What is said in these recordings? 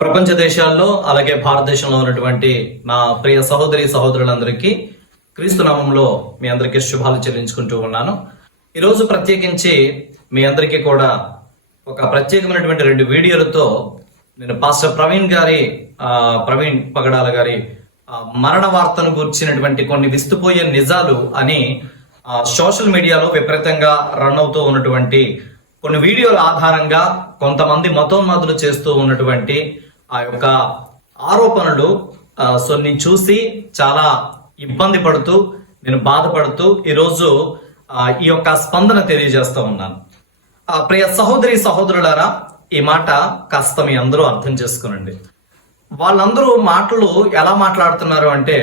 ప్రపంచ దేశాల్లో అలాగే భారతదేశంలో ఉన్నటువంటి నా ప్రియ సహోదరి సహోదరులందరికీ క్రీస్తు నామంలో మీ అందరికీ శుభాలు చెల్లించుకుంటూ ఉన్నాను. ఈరోజు ప్రత్యేకించి మీ అందరికీ కూడా ఒక ప్రత్యేకమైనటువంటి 2 వీడియోలతో నేను పాస్టర్ ప్రవీణ్ పగడాల గారి మరణ వార్తను గురించినటువంటి కొన్ని విస్తుపోయే నిజాలు అని సోషల్ మీడియాలో విపరీతంగా రన్ అవుతూ ఉన్నటువంటి కొన్ని వీడియోల ఆధారంగా కొంతమంది మతోన్మాదులు చేస్తూ ఉన్నటువంటి ఆ యొక్క ఆరోపణలు నేను చూసి చాలా ఇబ్బంది పడుతూ నేను బాధపడుతూ ఈరోజు ఈ యొక్క స్పందన తెలియజేస్తూ ఉన్నాను. ప్రియ సహోదరి సహోదరులారా, ఈ మాట కాస్త మీ అందరూ అర్థం చేసుకునండి. వాళ్ళందరూ మాటలు ఎలా మాట్లాడుతున్నారు అంటే,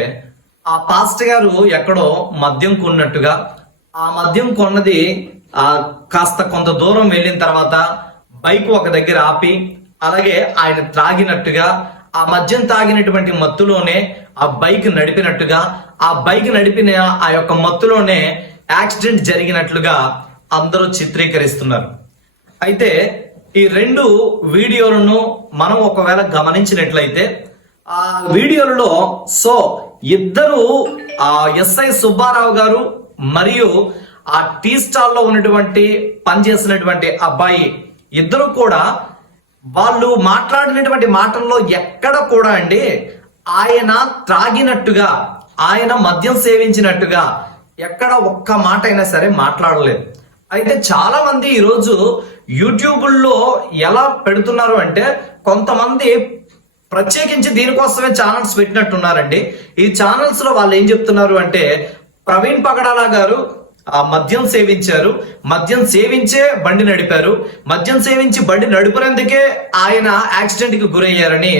ఆ పాస్టర్ గారు ఎక్కడో మద్యం కొన్నట్టుగా, ఆ మద్యం కొన్నది కాస్త కొంత దూరం వెళ్ళిన తర్వాత బైక్ ఒక దగ్గర ఆపి, అలాగే ఆయన త్రాగినట్టుగా, ఆ మద్యం తాగినటువంటి మత్తులోనే ఆ బైక్ నడిపినట్టుగా, ఆ బైక్ నడిపిన ఆ యొక్క మత్తులోనే యాక్సిడెంట్ జరిగినట్లుగా అందరూ చిత్రీకరిస్తున్నారు. అయితే ఈ 2 వీడియోలను మనం ఒకవేళ గమనించినట్లయితే, ఆ వీడియోలలో ఇద్దరు ఎస్ఐ సుబ్బారావు గారు మరియు ఆ టీ స్టాల్లో ఉన్నటువంటి పనిచేసినటువంటి అబ్బాయి ఇద్దరు కూడా వాళ్ళు మాట్లాడినటువంటి మాటల్లో ఎక్కడ కూడా అండి ఆయన త్రాగినట్టుగా, ఆయన మద్యం సేవించినట్టుగా ఎక్కడ ఒక్క మాట అయినా సరే మాట్లాడలేదు. అయితే చాలా మంది ఈరోజు యూట్యూబుల్లో ఎలా పెడుతున్నారు అంటే, కొంతమంది ప్రత్యేకించి దీనికోసమే ఛానల్స్ పెట్టినట్టున్నారండి. ఈ ఛానల్స్ లో వాళ్ళు ఏం చెప్తున్నారు అంటే, ప్రవీణ్ పగడాల గారు మద్యం సేవించారు, మద్యం సేవించే బండి నడిపారు, మద్యం సేవించి బండి నడిపినందుకే ఆయన యాక్సిడెంట్ కి గురయ్యారని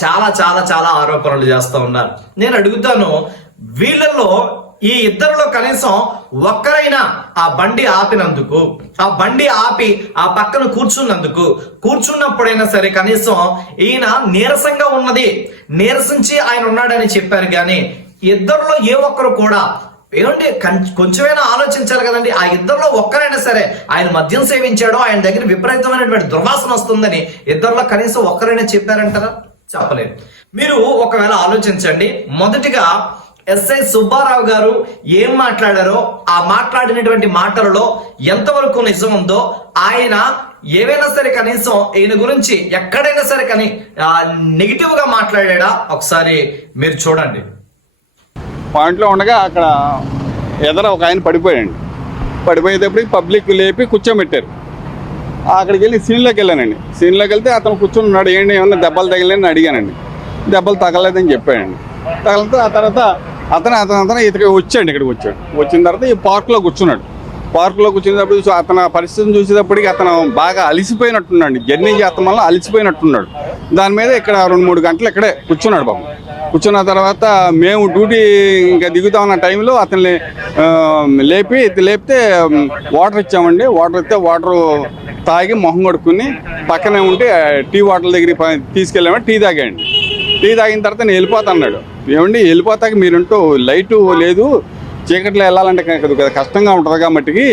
చాలా చాలా చాలా ఆరోపణలు చేస్తూ ఉన్నారు. నేను అడుగుతాను, వీళ్ళల్లో ఈ ఇద్దరిలో కనీసం ఒక్కరైనా ఆ బండి ఆపినందుకు, ఆ బండి ఆపి ఆ పక్కన కూర్చున్నప్పుడైనా సరే కనీసం ఈయన నీరసంగా ఉన్నది, నీరసించి ఆయన ఉన్నాడని చెప్పారు. కానీ ఇద్దరిలో ఏ ఒక్కరు కూడా ఏమంటే కొంచెమైనా ఆలోచించాలి కదండి. ఆ ఇద్దరిలో ఒక్కరైనా సరే ఆయన మద్యం సేవించాడో, ఆయన దగ్గర విపరీతమైనటువంటి దుర్వాసన వస్తుందని ఇద్దరిలో కనీసం ఒక్కరైనా చెప్పారంటారా? చెప్పలేదు. మీరు ఒకవేళ ఆలోచించండి. మొదటిగా ఎస్ఐ సుబ్బారావు గారు ఏం మాట్లాడారో, ఆ మాట్లాడినటువంటి మాటలలో ఎంతవరకు నిజం ఉందో, ఆయన ఏవైనా సరే కనీసం ఈయన గురించి ఎక్కడైనా సరే కానీ నెగిటివ్ గా మాట్లాడా ఒకసారి మీరు చూడండి. పాయింట్లో ఉండగా అక్కడ ఎదర ఒక ఆయన పడిపోయాడండి. పడిపోయేటప్పటికి పబ్లిక్ లేపి కూర్చోబెట్టారు. అక్కడికి వెళ్ళి సీన్లోకి వెళ్ళానండి. సీన్లోకి వెళ్తే అతను కూర్చొని ఉన్నాడు. ఏంటి ఏమన్నా దెబ్బలు తగిలేని అడిగానండి. దెబ్బలు తగలేదని చెప్పాడండి. తగిలితే ఆ తర్వాత అతను ఇతనికి ఇక్కడికి వచ్చాడు. వచ్చిన తర్వాత ఈ పార్క్లో కూర్చున్నాడు. పార్క్లో కూర్చునేటప్పుడు అతను పరిస్థితిని చూసేటప్పటికి అతను బాగా అలిసిపోయినట్టున్నాడు. జర్నీ చేస్తాం వల్ల అలిసిపోయినట్టున్నాడు. దాని మీద ఇక్కడ 2-3 గంటలు ఇక్కడే కూర్చున్నాడు బాబు. కూర్చున్న తర్వాత మేము డ్యూటీ ఇంకా దిగుతా ఉన్న టైంలో అతన్ని లేపితే వాటర్ ఇచ్చామండి. వాటర్ ఇస్తే వాటర్ తాగి మొహం కొడుకుని పక్కనే ఉంటే టీ వాటర్ దగ్గరికి తీసుకెళ్ళామంటే టీ తాగాండి. టీ తాగిన తర్వాత నేను వెళ్ళిపోతాన్నాడు. ఏమండి వెళ్ళిపోతాక మీరుంటూ లైటు లేదు, చీకట్లో వెళ్ళాలంటే కష్టంగా ఉంటుంది కాబట్టి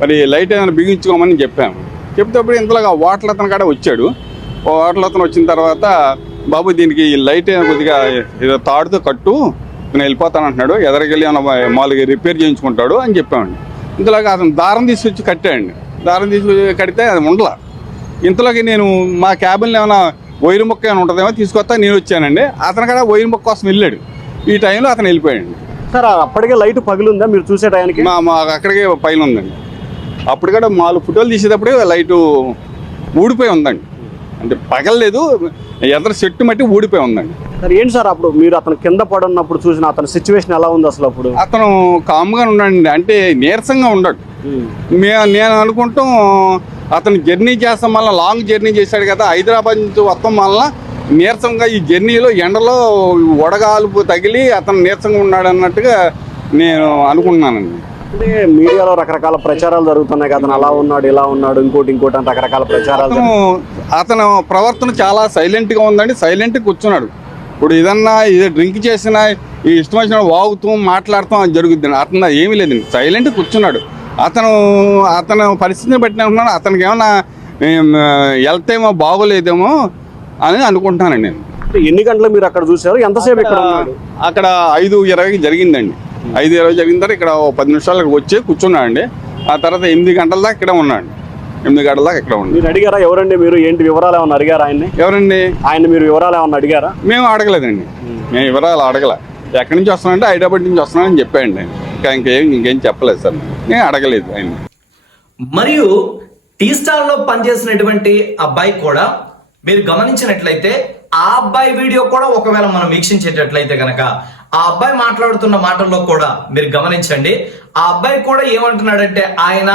మరి లైట్ ఏమైనా బిగించుకోమని చెప్పాము. చెప్తేప్పుడు ఇంతలోగా వాటర్ అతను కాడ వచ్చాడు. వాటర్ అతను వచ్చిన తర్వాత, బాబు దీనికి లైట్ కొద్దిగా ఏదో తాడుతో కట్టు, నేను వెళ్ళిపోతాను అంటున్నాడు. ఎదరికెళ్ళి మామూలుగా రిపేర్ చేయించుకుంటాడు అని చెప్పామండి. ఇంతలోగా అతను దారం తీసుకొచ్చి కట్టాడండి. దారం తీసుకొచ్చి కడితే అది ఉండలా. ఇంతలోకి నేను మా క్యాబిన్లో ఏమైనా వైరు మొక్క ఏమైనా ఉంటుందేమో తీసుకొస్తా నేను వచ్చానండి. అతను కూడా వైరు మొక్క కోసం వెళ్ళాడు. ఈ టైంలో అతను వెళ్ళిపోయాడు. సార్ అప్పటికే లైట్ పగిలిందా మీరు చూసే టైంకి? మా అక్కడికే పైన ఉందండి. అప్పుడు కూడా 4 ఫోటోలు తీసేటప్పుడే లైటు ఊడిపోయి ఉందండి. అంటే పగలలేదు, ఎదర చెట్టు మట్టి ఊడిపోయి ఉందండి. సార్ ఏంటి సార్ అప్పుడు మీరు అతను కింద పడున్నప్పుడు చూసిన అతని సిచ్యువేషన్ ఎలా ఉంది అసలు? అప్పుడు అతను కామ్గా ఉన్నాడండి. అంటే నీరసంగా ఉన్నాడు. నేను అనుకుంటాం అతను జర్నీ చేస్తాం వల్ల, లాంగ్ జర్నీ చేశాడు కదా, హైదరాబాద్ నుంచి వస్తాం వల్ల నీరసంగా ఈ జర్నీలో ఎండలో వడగాలుపు తగిలి అతను నీరసంగా ఉన్నాడు అన్నట్టుగా నేను అనుకుంటున్నానండి. అంటే మీడియాలో రకరకాల ప్రచారాలు జరుగుతున్నాయి కదా, అతను అలా ఉన్నాడు ఇలా ఉన్నాడు ఇంకోటి అని రకరకాల ప్రచారాలు. అతను ప్రవర్తన చాలా సైలెంట్గా ఉందండి. సైలెంట్గా కూర్చున్నాడు. ఇప్పుడు ఏదన్నా డ్రింక్ చేసినా ఈ ఇష్టం వచ్చిన వాగుతూ మాట్లాడుతూ అది జరుగుతుంది. అతను ఏమీ లేదండి, సైలెంట్గా కూర్చున్నాడు. అతను పరిస్థితిని బట్టి అనుకున్నాడు. అతనికి ఏమన్నా వెళ్తేమో బాగోలేదేమో అని అనుకుంటున్నానండి నేను. ఎన్ని గంటలు మీరు అక్కడ చూసారు, ఎంతసేపు ఇక్కడ ఉన్నాడు? అక్కడ 5:20 జరిగిందండి. 5:20 జరిగిన తర్వాత ఇక్కడ 10 నిమిషాలకు వచ్చి కూర్చున్నాడండి. ఆ తర్వాత 8 గంటల దాకా ఇక్కడ ఉన్నాడు. 8 గంటల దాకా ఇక్కడ ఉన్నాడు. మీరు అడిగారా ఎవరండి మీరు, ఏంటి వివరాలు ఏమన్నా అడిగారా ఆయన్ని? ఎవరండి? ఆయన మీరు వివరాలు ఏమన్నా అడిగారా? మేము అడగలేదండి, మేము వివరాలు అడగలే. ఎక్కడి నుంచి వస్తున్నానంటే హైదరాబాద్ నుంచి వస్తున్నానని చెప్పాయండి. ఇంకేం చెప్పలేదు సార్, నేను అడగలేదు ఆయన. మరియు టీ స్టాల్ లో పనిచేసినటువంటి అబ్బాయి కూడా మీరు గమనించినట్లయితే ఆ అబ్బాయి వీడియో కూడా ఒకవేళ మనం వీక్షించేటట్లయితే గనక ఆ అబ్బాయి మాట్లాడుతున్న మాటల్లో కూడా మీరు గమనించండి. ఆ అబ్బాయి కూడా ఏమంటున్నాడంటే, ఆయన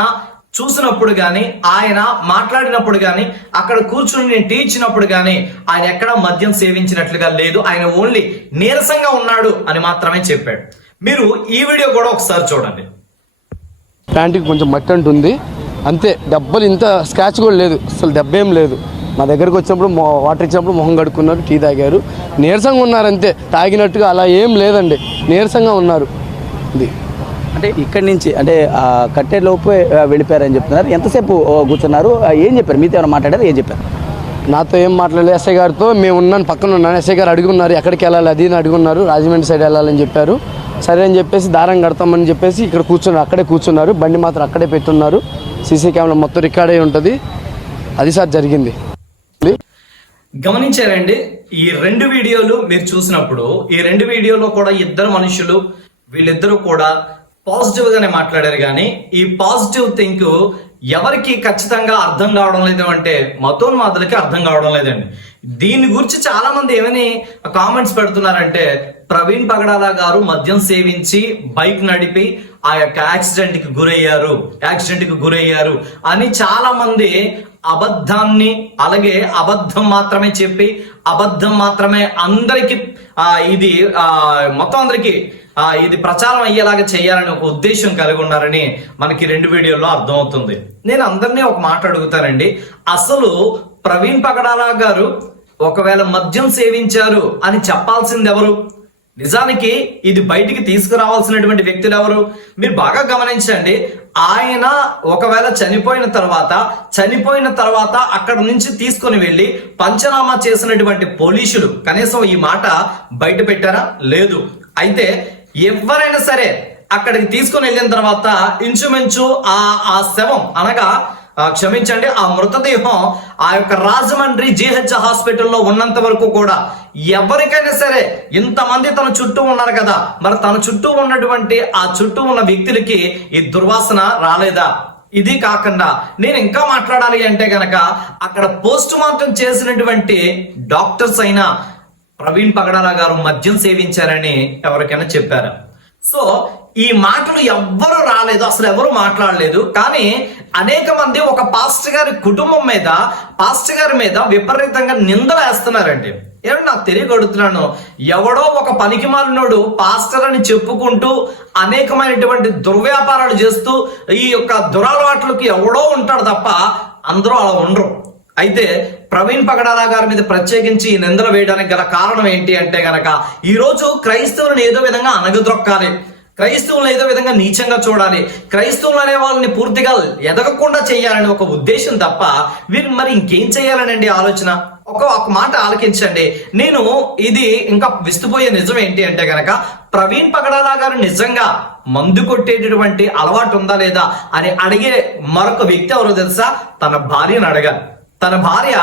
చూసినప్పుడు గాని, ఆయన మాట్లాడినప్పుడు గాని, అక్కడ కూర్చుని నేను టీ ఇచ్చినప్పుడు గాని ఆయన ఎక్కడా మద్యం సేవించినట్లుగా లేదు, ఆయన ఓన్లీ నీరసంగా ఉన్నాడు అని మాత్రమే చెప్పాడు. మీరు ఈ వీడియో కూడా ఒకసారి చూడండి. ప్యాంటుకి కొంచెం మట్టి అంటుంది అంతే, దెబ్బలు ఇంత స్క్రాచ్ కూడా లేదు, అసలు దెబ్బ ఏం లేదు. మా దగ్గరకు వచ్చినప్పుడు వాటర్ ఇచ్చినప్పుడు మొహం కడుక్కున్నారు, టీ తాగారు, నీరసంగా ఉన్నారు అంతే, తాగినట్టుగా అలా ఏం లేదండి, నీరసంగా ఉన్నారు. ఇది అంటే ఇక్కడి నుంచి అంటే కట్టేలోపు వెళ్ళిపోయారని చెప్తున్నారు. ఎంతసేపు కూర్చున్నారు, ఏం చెప్పారు? మీతో ఏమైనా మాట్లాడారు? ఏం చెప్పారు? నాతో ఏం మాట్లాడలేదు. ఎస్ఐ గారితో మేము ఉన్నాను, పక్కన ఉన్నాను. ఎస్ఐ గారు అడుగున్నారు ఎక్కడికి వెళ్ళాలి అది అడుగున్నారు, రాజమండ్రి సైడ్ వెళ్ళాలని చెప్పారు. సరే అని చెప్పేసి దారం కడతామని చెప్పేసి ఇక్కడ కూర్చున్నారు, అక్కడే కూర్చున్నారు, బండి మాత్రం అక్కడే పెట్టున్నారు. సీసీ కెమెరా మొత్తం రికార్డ్ అయి ఉంటుంది. అది సార్ జరిగింది. గమనించారండి, ఈ 2 వీడియోలు మీరు చూసినప్పుడు ఈ 2 వీడియోలో కూడా ఇద్దరు మనుషులు, వీళ్ళిద్దరూ కూడా పాజిటివ్ గానే మాట్లాడారు. కానీ ఈ పాజిటివ్ థింక్ ఎవరికి ఖచ్చితంగా అర్థం కావడం లేదు అంటే మతోన్మాదులకి అర్థం కావడం లేదండి. దీని గురించి చాలా మంది ఏమని కామెంట్స్ పెడుతున్నారంటే, ప్రవీణ్ పగడాల గారు మద్యం సేవించి బైక్ నడిపి ఆ యొక్క యాక్సిడెంట్ కి గురయ్యారు అని చాలా మంది అబద్ధాన్ని, అలాగే అబద్ధం మాత్రమే చెప్పి అబద్ధం మాత్రమే అందరికి ఇది మొత్తం అందరికి ఇది ప్రచారం అయ్యేలాగా చేయాలని ఒక ఉద్దేశం కలిగి ఉన్నారని మనకి 2 వీడియోల్లో అర్థమవుతుంది. నేను అందరినీ ఒక మాట అడుగుతానండి, అసలు ప్రవీణ్ పగడాల గారు ఒకవేళ మద్యం సేవించారు అని చెప్పాల్సింది ఎవరు? నిజానికి ఇది బయటికి తీసుకురావాల్సినటువంటి వ్యక్తులు ఎవరు? మీరు బాగా గమనించండి. ఆయన ఒకవేళ చనిపోయిన తర్వాత అక్కడ నుంచి తీసుకొని వెళ్ళి పంచనామా చేసినటువంటి పోలీసులు కనీసం ఈ మాట బయట పెట్టారా? లేదు. అయితే ఎవరైనా సరే అక్కడికి తీసుకొని వెళ్ళిన తర్వాత ఇంచుమించు ఆ శవం అనగా క్షమించండి, ఆ మృతదేహం ఆ యొక్క రాజమండ్రి GH హాస్పిటల్లో ఉన్నంత వరకు కూడా ఎవరికైనా సరే, ఇంతమంది తన చుట్టూ ఉన్నారు కదా, మరి తన చుట్టూ ఉన్నటువంటి ఆ చుట్టూ ఉన్న వ్యక్తులకి ఈ దుర్వాసన రాలేదా? ఇది కాకుండా నేను ఇంకా మాట్లాడాలి అంటే గనక అక్కడ పోస్ట్ మార్టం చేసినటువంటి డాక్టర్స్ అయినా ప్రవీణ్ పగడాల గారు మద్యం సేవించారని ఎవరికైనా చెప్పారా? సో ఈ మాటలు ఎవ్వరు రాలేదు, అసలు ఎవరు మాట్లాడలేదు. కానీ అనేక మంది ఒక పాస్టర్ గారి కుటుంబం మీద, పాస్టర్ గారి మీద విపరీతంగా నిందలు వేస్తున్నారండి. ఏమన్నా నాకు తెలియగడుగుతున్నాను, ఎవడో ఒక పనికిమాలినోడు పాస్టర్ అని చెప్పుకుంటూ అనేకమైనటువంటి దుర్వ్యాపారాలు చేస్తూ ఈ యొక్క దురలవాట్లకి ఎవడో ఉంటాడు తప్ప అందరూ అలా ఉండరు. అయితే ప్రవీణ్ పగడాల గారి మీద ప్రత్యేకించి నిందలు వేయడానికి గల కారణం ఏంటి అంటే గనక, ఈ రోజు క్రైస్తవులను ఏదో విధంగా అనగదొక్కాలి, క్రైస్తవులను ఏదో విధంగా నీచంగా చూడాలి, క్రైస్తవులు అనే వాళ్ళని పూర్తిగా ఎదగకుండా చేయాలని ఒక ఉద్దేశం తప్ప వీరు మరి ఇంకేం చేయాలనండి ఆలోచన. ఒక మాట ఆలకించండి. నేను ఇది ఇంకా విస్తుపోయే నిజం ఏంటి అంటే గనక, ప్రవీణ్ పగడాల గారు నిజంగా మందు కొట్టేటటువంటి అలవాటు ఉందా లేదా అని అడిగే మరొక వ్యక్తి ఎవరో తెలుసా? తన భార్యను అడగాలి. తన భార్య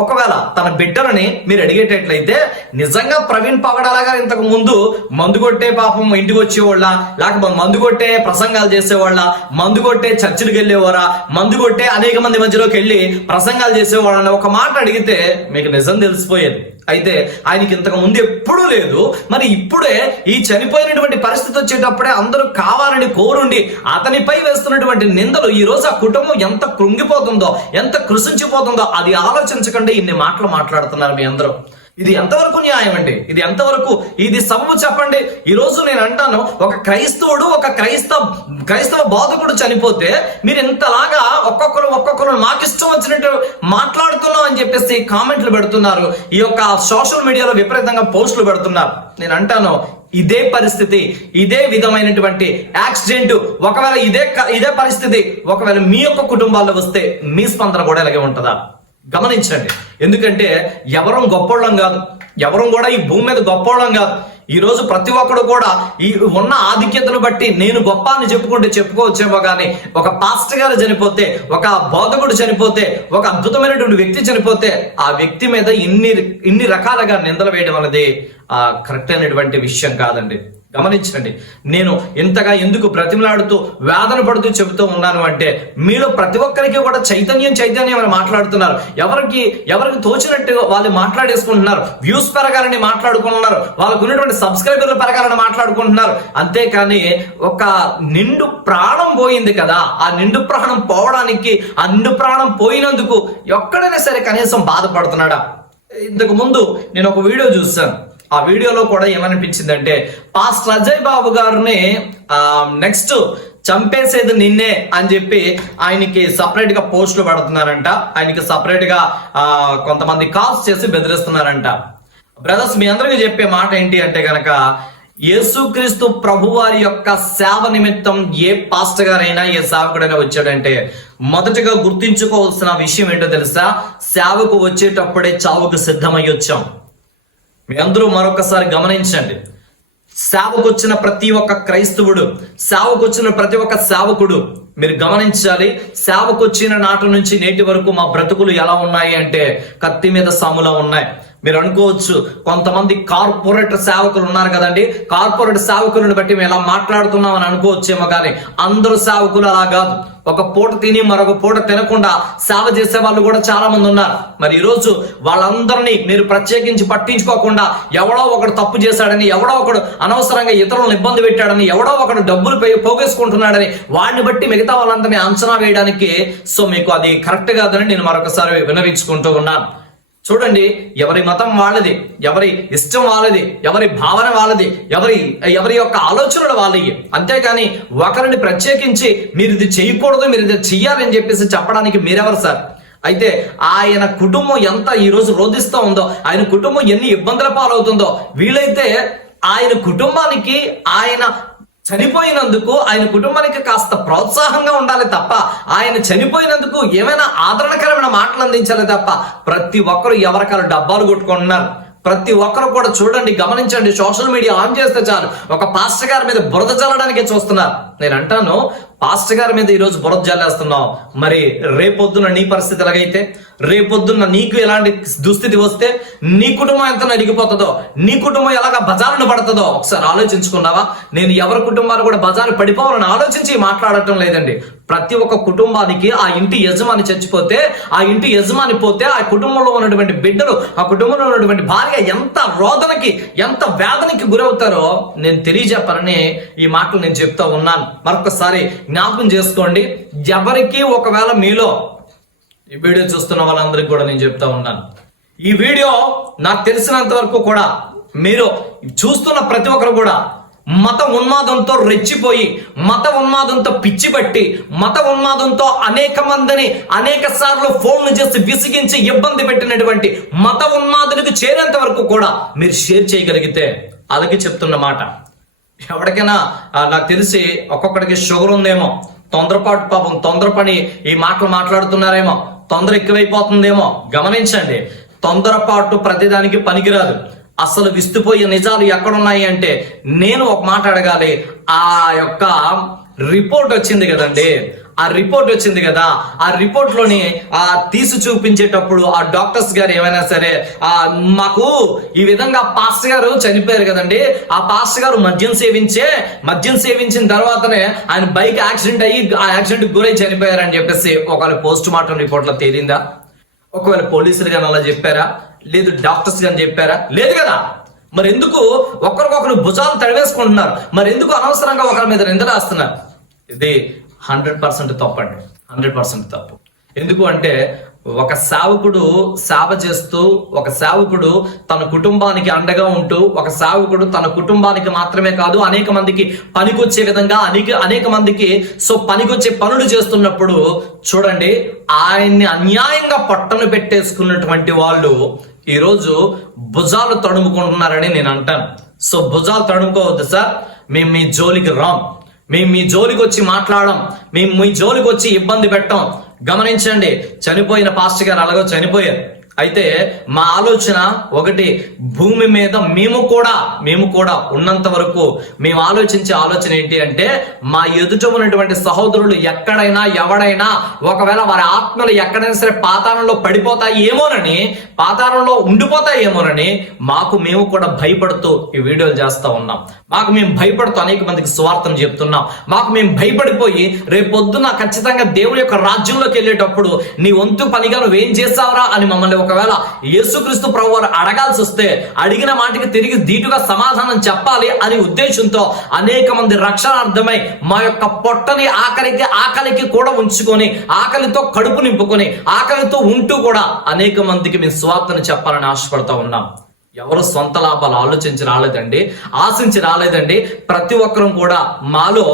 ఒకవేళ తన బిడ్డలని మీరు అడిగేటట్లయితే, నిజంగా ప్రవీణ్ పగడాల గారు ఇంతకు ముందు మందు కొట్టే పాపం ఇంటికి వచ్చేవాళ్ళ, లేకపోతే మందు కొట్టే ప్రసంగాలు చేసేవాళ్ళ, మందు కొట్టే చర్చిలకు వెళ్ళేవారా, మందు కొట్టే అనేక మంది మధ్యలోకి వెళ్ళి ప్రసంగాలు చేసేవాళ్ళని ఒక మాట అడిగితే మీకు నిజం తెలిసిపోయేది. అయితే ఆయనకి ఇంతకు ముందు ఎప్పుడూ లేదు. మరి ఇప్పుడే ఈ చనిపోయినటువంటి పరిస్థితి వచ్చేటప్పుడే అందరూ కావాలని కోరుండి అతనిపై వేస్తున్నటువంటి నిందలు ఈ రోజు ఆ కుటుంబం ఎంత కృంగిపోతుందో, ఎంత కృషించిపోతుందో అది ఆలోచించకుండా ఇన్ని మాటలు మాట్లాడుతున్నారు మీ అందరూ. ఇది ఎంతవరకు న్యాయం అండి? ఇది ఎంతవరకు ఇది సబబు చెప్పండి. ఈ రోజు నేను అంటాను, ఒక క్రైస్తవుడు, ఒక క్రైస్తవ బోధకుడు చనిపోతే మీరు ఇంతలాగా ఒక్కొక్కరు మాకు ఇష్టం వచ్చినట్టు మాట్లాడుతున్నాం అని చెప్పేసి కామెంట్లు పెడుతున్నారు, ఈ యొక్క సోషల్ మీడియాలో విపరీతంగా పోస్టులు పెడుతున్నారు. నేను అంటాను, ఇదే పరిస్థితి, ఇదే విధమైనటువంటి యాక్సిడెంట్ ఒకవేళ ఇదే పరిస్థితి ఒకవేళ మీ యొక్క కుటుంబాల్లో వస్తే మీ స్పందన కూడా ఇలాగే ఉంటుందా? గమనించండి. ఎందుకంటే ఎవరం గొప్పోళ్ళం కాదు, ఎవరం కూడా ఈ భూమి మీద గొప్పోళ్ళం కాదు. ఈ రోజు ప్రతి ఒక్కడు కూడా ఈ ఉన్న ఆధిక్యతను బట్టి నేను గొప్ప అని చెప్పుకుంటే చెప్పుకోవచ్చేమో కానీ ఒక పాస్టర్ గారు చనిపోతే, ఒక బోధకుడు చనిపోతే, ఒక అద్భుతమైనటువంటి వ్యక్తి చనిపోతే ఆ వ్యక్తి మీద ఇన్ని రకాలుగా నిందలు వేయడం అనేది కరెక్ట్ అయినటువంటి విషయం కాదండి. గమనించండి, నేను ఇంతగా ఎందుకు బ్రతిమలాడుతూ వేదన పడుతూ చెబుతూ ఉన్నాను అంటే మీలో ప్రతి ఒక్కరికి కూడా చైతన్యం అని మాట్లాడుతున్నారు. ఎవరికి తోచినట్టు వాళ్ళు మాట్లాడేసుకుంటున్నారు. వ్యూస్ పెరగాలని మాట్లాడుకుంటున్నారు, వాళ్ళకు ఉన్నటువంటి సబ్స్క్రైబర్లు పెరగాలని మాట్లాడుకుంటున్నారు. అంతేకాని ఒక నిండు ప్రాణం పోయింది కదా, ఆ నిండు ప్రాణం పోవడానికి, ఆ నిండు ప్రాణం పోయినందుకు ఎక్కడైనా సరే కనీసం బాధపడుతున్నాడా? ఇంతకు ముందు నేను ఒక వీడియో చూసాను. ఆ వీడియోలో కూడా ఏమనిపించిందంటే పాస్టర్ అజయ్ బాబు గారిని నెక్స్ట్ చంపేసేది నిన్నే అని చెప్పి ఆయనకి సపరేట్ గా పోస్టులు పడుతున్నారంట. ఆయనకి సపరేట్ గా కొంతమంది కాల్స్ చేసి బెదిరిస్తున్నారంట. బ్రదర్స్, మీ అందరికీ చెప్పే మాట ఏంటి అంటే గనక యేసుక్రీస్తు ప్రభువారి యొక్క సేవ నిమిత్తం ఏ పాస్టర్ గారైనా, ఏ సేవకుడైనా వచ్చాడంటే మొదటగా గుర్తించుకోవాల్సిన విషయం ఏంటో తెలుసా? సేవకు వచ్చేటప్పుడే చావుకు సిద్ధమై వచ్చాం. మీ అందరూ మరొకసారి గమనించండి. సేవకు వచ్చిన ప్రతి ఒక్క క్రైస్తవుడు, సేవకు వచ్చిన ప్రతి ఒక్క సేవకుడు మీరు గమనించాలి. సేవకు వచ్చిన నాటి నుంచి నేటి వరకు మా బ్రతుకులు ఎలా ఉన్నాయి అంటే కత్తి మీద సాములా ఉన్నాయి. మీరు అనుకోవచ్చు కొంతమంది కార్పొరేట్ సేవకులు ఉన్నారు కదండి, కార్పొరేట్ సేవకులను బట్టి మేము ఎలా మాట్లాడుతున్నాం అని అనుకోవచ్చేమో, కానీ అందరూ సేవకులు అలా కాదు. ఒక పూట తిని మరొక పూట తినకుండా సేవ చేసే వాళ్ళు కూడా చాలా మంది ఉన్నారు. మరి ఈరోజు వాళ్ళందరినీ మీరు ప్రత్యేకించి పట్టించుకోకుండా ఎవడో ఒకడు తప్పు చేశాడని, ఎవడో ఒకడు అనవసరంగా ఇతరులను ఇబ్బంది పెట్టాడని, ఎవడో ఒకడు డబ్బులు పోగేసుకుంటున్నాడని వాడిని బట్టి మిగతా వాళ్ళందరినీ అంచనా వేయడానికి సో మీకు అది కరెక్ట్ కాదని నేను మరొకసారి వినవించుకుంటూ ఉన్నాను. చూడండి, ఎవరి మతం వాళ్ళది, ఎవరి ఇష్టం వాళ్ళది, ఎవరి భావన వాళ్ళది, ఎవరి యొక్క ఆలోచనలు వాళ్ళవి. అంతేగాని ఒకరిని ప్రత్యేకించి మీరు ఇది చేయకూడదు, మీరు ఇది చెయ్యాలని చెప్పేసి చెప్పడానికి మీరెవరు సార్? అయితే ఆయన కుటుంబం ఎంత ఈ రోజు రోధిస్తూ ఉందో, ఆయన కుటుంబం ఎన్ని ఇబ్బందుల పాలవుతుందో, వీలైతే ఆయన కుటుంబానికి ఆయన చనిపోయినందుకు ఆయన కుటుంబానికి కాస్త ప్రోత్సాహంగా ఉండాలి తప్ప, ఆయన చనిపోయినందుకు ఏమైనా ఆదరణకరమైన మాటలు అందించాలి తప్ప ప్రతి ఒక్కరు ఎవరికాలు డబ్బాలు కొట్టుకుంటున్నారు. ప్రతి ఒక్కరు కూడా చూడండి, గమనించండి, సోషల్ మీడియా ఆన్ చేస్తే చాలు ఒక పాస్టర్ గారి మీద బురద చల్లడానికే చూస్తున్నారు. నేను అంటాను, పాస్టర్ గారి మీద ఈరోజు బురద జల్లేస్తున్నావు, మరి రేపొద్దున నీ పరిస్థితి ఎలాగైతే, రేపొద్దున్న నీకు ఎలాంటి దుస్థితి వస్తే నీ కుటుంబం ఎంత నలిగిపోతుందో, నీ కుటుంబం ఎలాగా బజారును పడుతుందో ఒకసారి ఆలోచించుకున్నావా? నేను ఎవరి కుటుంబాలు కూడా బజారు పడిపోవాలని ఆలోచించి మాట్లాడటం లేదండి. ప్రతి ఒక్క కుటుంబానికి ఆ ఇంటి యజమాని చచ్చిపోతే, ఆ ఇంటి యజమాని పోతే, ఆ కుటుంబంలో ఉన్నటువంటి బిడ్డలు, ఆ కుటుంబంలో ఉన్నటువంటి భార్య ఎంత రోదనకి, ఎంత వేదనకి గురవుతారో నేను తెలియజెప్పాలని ఈ మాటలు నేను చెప్తా ఉన్నాను. మరొకసారి జ్ఞాపకం చేసుకోండి. ఎవరికి ఒకవేళ మీలో ఈ వీడియో చూస్తున్న వాళ్ళందరికీ కూడా నేను చెప్తా ఉన్నాను, ఈ వీడియో నాకు తెలిసినంత వరకు కూడా మీరు చూస్తున్న ప్రతి ఒక్కరు కూడా మత ఉన్మాదంతో రెచ్చిపోయి, మత ఉన్మాదంతో పిచ్చిపట్టి, మత ఉన్మాదంతో అనేక మందిని అనేక సార్లు ఫోన్లు చేసి విసిగించి ఇబ్బంది పెట్టినటువంటి మత ఉన్మాదునికి చేరేంత వరకు కూడా మీరు షేర్ చేయగలిగితే అలాగే చెప్తున్న మాట. ఎవరికైనా నాకు తెలిసి ఒక్కొక్కడికి షుగర్ ఉందేమో, తొందరపాటు పాపం తొందరపడి ఈ మాటలు మాట్లాడుతున్నారేమో, తొందర ఎక్కువైపోతుందేమో. గమనించండి, తొందరపాటు ప్రతిదానికి పనికిరాదు. అసలు విస్తుపోయే నిజాలు ఎక్కడున్నాయి అంటే నేను ఒక మాట అడగాలి. ఆ యొక్క రిపోర్ట్ వచ్చింది కదండి, ఆ రిపోర్ట్ వచ్చింది కదా, ఆ రిపోర్ట్ లోని తీసి చూపించేటప్పుడు ఆ డాక్టర్స్ గారు ఏమైనా సరే మాకు ఈ విధంగా పాస్టర్ గారు చనిపోయారు కదండి, ఆ పాస్టర్ గారు మద్యం సేవించిన తర్వాతనే ఆయన బైక్ యాక్సిడెంట్ అయ్యి ఆ యాక్సిడెంట్ గురై చనిపోయారని చెప్పేసి ఒకవేళ పోస్ట్ మార్టం రిపోర్ట్ లో తేలిందా? ఒకవేళ పోలీసులు కానీ అలా చెప్పారా? లేదు. డాక్టర్స్ కానీ చెప్పారా? లేదు కదా. మరి ఎందుకు ఒకరికొకరు భుజాలు తడివేసుకుంటున్నారు? మరి ఎందుకు అనవసరంగా ఒకరి మీద నిందలేస్తున్నారు? ఇది 100% తప్పండి, 100% తప్పు. ఎందుకు అంటే ఒక సేవకుడు సేవ చేస్తూ, ఒక సేవకుడు తన కుటుంబానికి అండగా ఉంటూ, ఒక సేవకుడు తన కుటుంబానికి మాత్రమే కాదు అనేక మందికి పనికొచ్చే విధంగా అనేక మందికి పనికొచ్చే పనులు చేస్తున్నప్పుడు చూడండి, ఆయన్ని అన్యాయంగా పట్టను పెట్టేసుకున్నటువంటి వాళ్ళు ఈరోజు భుజాలు తడుముకుంటున్నారని నేను అంటాను. భుజాలు తడుముకోవద్దు సార్. మేము మీ జోలికి రాం, మేము మీ జోలికి వచ్చి మాట్లాడడం, మేము మీ జోలికి వచ్చి ఇబ్బంది పెట్టాం. గమనించండి, చనిపోయిన పాస్టర్ గారు అలాగో చనిపోయారు. అయితే మా ఆలోచన ఒకటి, భూమి మీద మేము కూడా ఉన్నంత వరకు మేము ఆలోచించే ఆలోచన ఏంటి అంటే, మా ఎదుట ఉన్నటువంటి సహోదరులు ఎక్కడైనా ఎవడైనా ఒకవేళ వారి ఆత్మలు ఎక్కడైనా సరే పాతాళంలో పడిపోతాయి ఏమోనని, పాతాళంలో ఉండిపోతాయేమోనని మేము కూడా భయపడుతూ ఈ వీడియోలు చేస్తా ఉన్నాం. మేము భయపడుతూ అనేక మందికి సువార్తను చెప్తున్నాం. మేము భయపడిపోయి రేపొద్దున ఖచ్చితంగా దేవుని యొక్క రాజ్యంలోకి వెళ్ళేటప్పుడు నీ వంతు పనిగా నువ్వేం చేస్తావురా అని మమ్మల్ని ఒకవేళ యేసుక్రీస్తు ప్రభువారు అడగాల్సి వస్తే అడిగిన మాటకి తిరిగి ధీటుగా సమాధానం చెప్పాలి అనే ఉద్దేశంతో అనేక మంది రక్షణార్థమై మా యొక్క పొట్టని ఆకలికి కూడా ఉంచుకొని, ఆకలితో కడుపు నింపుకొని, ఆకలితో ఉంటూ కూడా అనేక మందికి మేము సువార్తను చెప్పాలని ఆశపడతా ఉన్నాం. ఎవరు సొంత లాభాలు ఆశించి రాలేదండి. ప్రతి ఒక్కరూ కూడా మాలో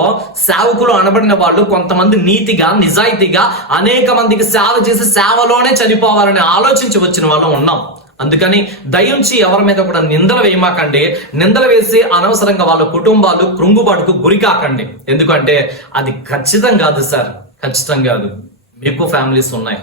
సేవకులు అనబడిన వాళ్ళు కొంతమంది నీతిగా నిజాయితీగా అనేక మందికి సేవ చేసి సేవలోనే చనిపోవాలని ఆలోచించి వచ్చిన వాళ్ళు ఉన్నాం. అందుకని దయించి ఎవరి మీద కూడా నిందలు వేయమాకండి. నిందలు వేసి అనవసరంగా వాళ్ళ కుటుంబాలు కృంగుబాటుకు గురి కాకండి. ఎందుకంటే అది ఖచ్చితం కాదు సార్, ఖచ్చితం కాదు. మీకు ఫ్యామిలీస్ ఉన్నాయి,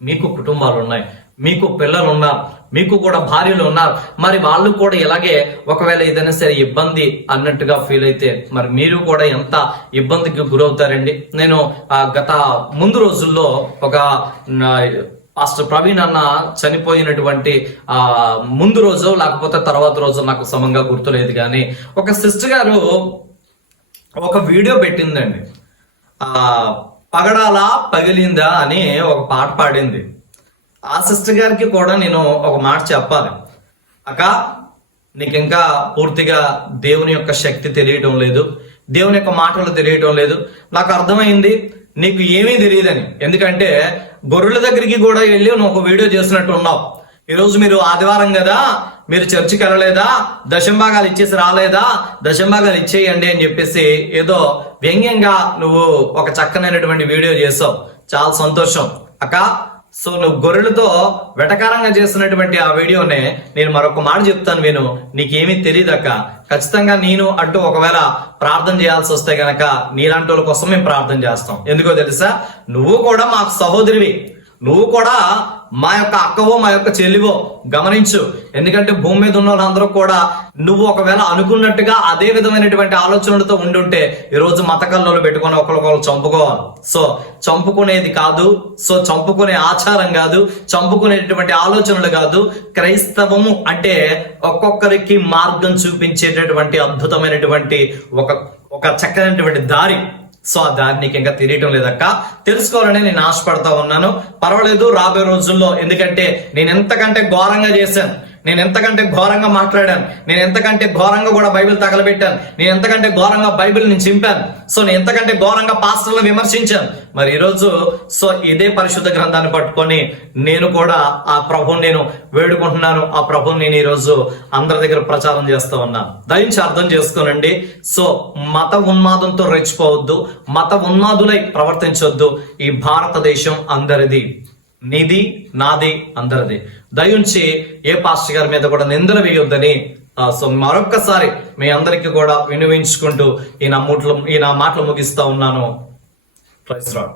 మీకు కుటుంబాలు ఉన్నాయి, మీకు పిల్లలు ఉన్నారు, మీకు కూడా భార్యలు ఉన్నారు. మరి వాళ్ళు కూడా ఇలాగే ఒకవేళ ఏదైనా సరే ఇబ్బంది అన్నట్టుగా ఫీల్ అయితే మరి మీరు కూడా ఎంత ఇబ్బందికి గురవుతారండి. నేను గత ముందు రోజుల్లో ఒక పాస్టర్ ప్రవీణ్ అన్న చనిపోయినటువంటి ముందు రోజు లేకపోతే తర్వాత రోజు నాకు సమంగా గుర్తులేదు, కానీ ఒక సిస్టర్ గారు ఒక వీడియో పెట్టిందండి. పగడాలా పగిలిందా అని ఒక పాట పాడింది. ఆ సిస్టర్ గారికి కూడా నేను ఒక మాట చెప్పాలి. అక్క, నీకు ఇంకా పూర్తిగా దేవుని యొక్క శక్తి తెలియటం లేదు, దేవుని యొక్క మాటలు తెలియటం లేదు. నాకు అర్థమైంది నీకు ఏమీ తెలియదని. ఎందుకంటే గొర్రెల దగ్గరికి కూడా వెళ్ళి నువ్వు ఒక వీడియో చేసినట్టు ఉన్నావు. ఈరోజు మీరు ఆదివారం కదా, మీరు చర్చికి వెళ్ళలేదా, దశంభాగాలు ఇచ్చేసి రాలేదా, దశంభాగాలు ఇచ్చేయండి అని చెప్పేసి ఏదో వ్యంగ్యంగా నువ్వు ఒక చక్కనైనటువంటి వీడియో చేసావు. చాలా సంతోషం అక్క. సో నువ్వు గొర్రెలతో వెటకారంగా చేస్తున్నటువంటి ఆ వీడియోనే నేను మరొక మాట చెప్తాను విను. నీకేమీ తెలియదక్క. ఖచ్చితంగా నేను అంటూ ఒకవేళ ప్రార్థన చేయాల్సి వస్తే గనక నీలాంటి వాళ్ళ కోసం మేము ప్రార్థన చేస్తాం. ఎందుకో తెలుసా, నువ్వు కూడా మాకు సహోదరివి, నువ్వు కూడా మా యొక్క అక్కవో మా యొక్క చెల్లివో. గమనించు, ఎందుకంటే భూమి మీద ఉన్న వాళ్ళందరూ కూడా నువ్వు ఒకవేళ అనుకున్నట్టుగా అదే విధమైనటువంటి ఆలోచనలతో ఉండుంటే ఈరోజు మతకల్లోలు పెట్టుకొని ఒకరికొకరు చంపుకోవాలి. సో చంపుకునేది కాదు, సో చంపుకునే ఆచారం కాదు, చంపుకునేటువంటి ఆలోచనలు కాదు. క్రైస్తవము అంటే ఒక్కొక్కరికి మార్గం చూపించేటటువంటి అద్భుతమైనటువంటి ఒక చక్కనైనటువంటి దారి. సో ఆ దారి నీకు ఇంకా తెలియటం లేదక్క. తెలుసుకోవాలని నేను ఆశపడతా ఉన్నాను. పర్వాలేదు రాబోయే రోజుల్లో, ఎందుకంటే నేను ఎంతకంటే ఘోరంగా చేశాను, నేను ఎంతకంటే ఘోరంగా మాట్లాడాను, నేను ఎంతకంటే ఘోరంగా కూడా బైబిల్ తగలబెట్టాను, నేను ఎంతకంటే ఘోరంగా బైబిల్ ని చింపాను, సో నేను ఎంతకంటే ఘోరంగా పాస్టర్లను విమర్శించాను. మరి ఈరోజు సో ఇదే పరిశుద్ధ గ్రంథాన్ని పట్టుకొని నేను కూడా ఆ ప్రభుని నేను వేడుకుంటున్నాను. ఆ ప్రభుని నేను ఈరోజు అందరి దగ్గర ప్రచారం చేస్తూ ఉన్నాను. దయించి అర్థం చేసుకోనండి. సో మత ఉన్మాదంతో రెచ్చిపోవద్దు, మత ఉన్మాదులై ప్రవర్తించొద్దు. ఈ భారతదేశం అందరిది, నీది నాది అందరిది. దయించి ఏ పాస్టర్ గారి మీద కూడా నిందలు వేయొద్దని సో మరొక్కసారి మీ అందరికీ కూడా వినిపించుకుంటూ ఈ నా మాటలు ముగిస్తా ఉన్నాను. Praise lord.